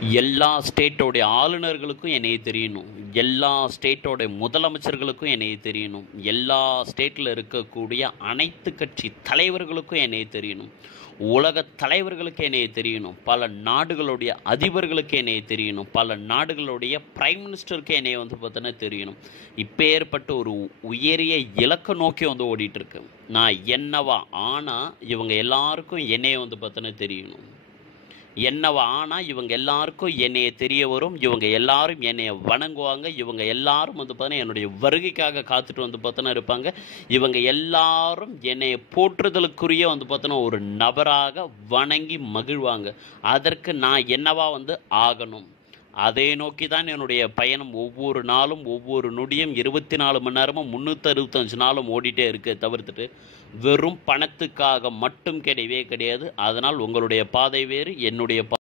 எல்லா ஸ்டேட்டோடைய ஆளுநர்களுக்கும் என்னைய தெரியணும். எல்லா ஸ்டேட்டோடைய முதலமைச்சர்களுக்கும் என்னைய தெரியணும். எல்லா ஸ்டேட்டில் இருக்கக்கூடிய அனைத்து கட்சி தலைவர்களுக்கும் என்னைய தெரியணும். உலக தலைவர்களுக்கு என்னைய தெரியணும். பல நாடுகளுடைய அதிபர்களுக்கு என்னைய தெரியணும். பல நாடுகளுடைய பிரைம் மினிஸ்டருக்கு என்னைய பார்த்தோன்னா தெரியணும். இப்பேற்பட்ட ஒரு உயரிய இலக்கை நோக்கி ஓடிட்டு இருக்கு. நான் என்னவா ஆனால் இவங்க எல்லாருக்கும் என்னைய பார்த்தோன்னா தெரியணும். என்னவா ஆனால் இவங்க எல்லாருக்கும் என்னைய தெரிய வரும். இவங்க எல்லாரும் என்னைய வணங்குவாங்க. இவங்க எல்லாரும் பார்த்தோன்னா என்னுடைய வருகைக்காக காத்துட்டு பார்த்தோன்னா இருப்பாங்க. இவங்க எல்லாரும் என்னைய போற்றுதலுக்குரிய பார்த்தோன்னா ஒரு நபராக வணங்கி மகிழ்வாங்க. அதற்கு நான் என்னவா ஆகணும். அதை நோக்கி தான் என்னுடைய பயணம் ஒவ்வொரு நாளும் ஒவ்வொரு நொடியும் 24 மணி நேரமும் 365 நாளும் ஓடிட்டே இருக்க தவிர்த்துட்டு வெறும் பணத்துக்காக மட்டும் கிடையவே கிடையாது. அதனால் உங்களுடைய பாதை வேறு, என்னுடைய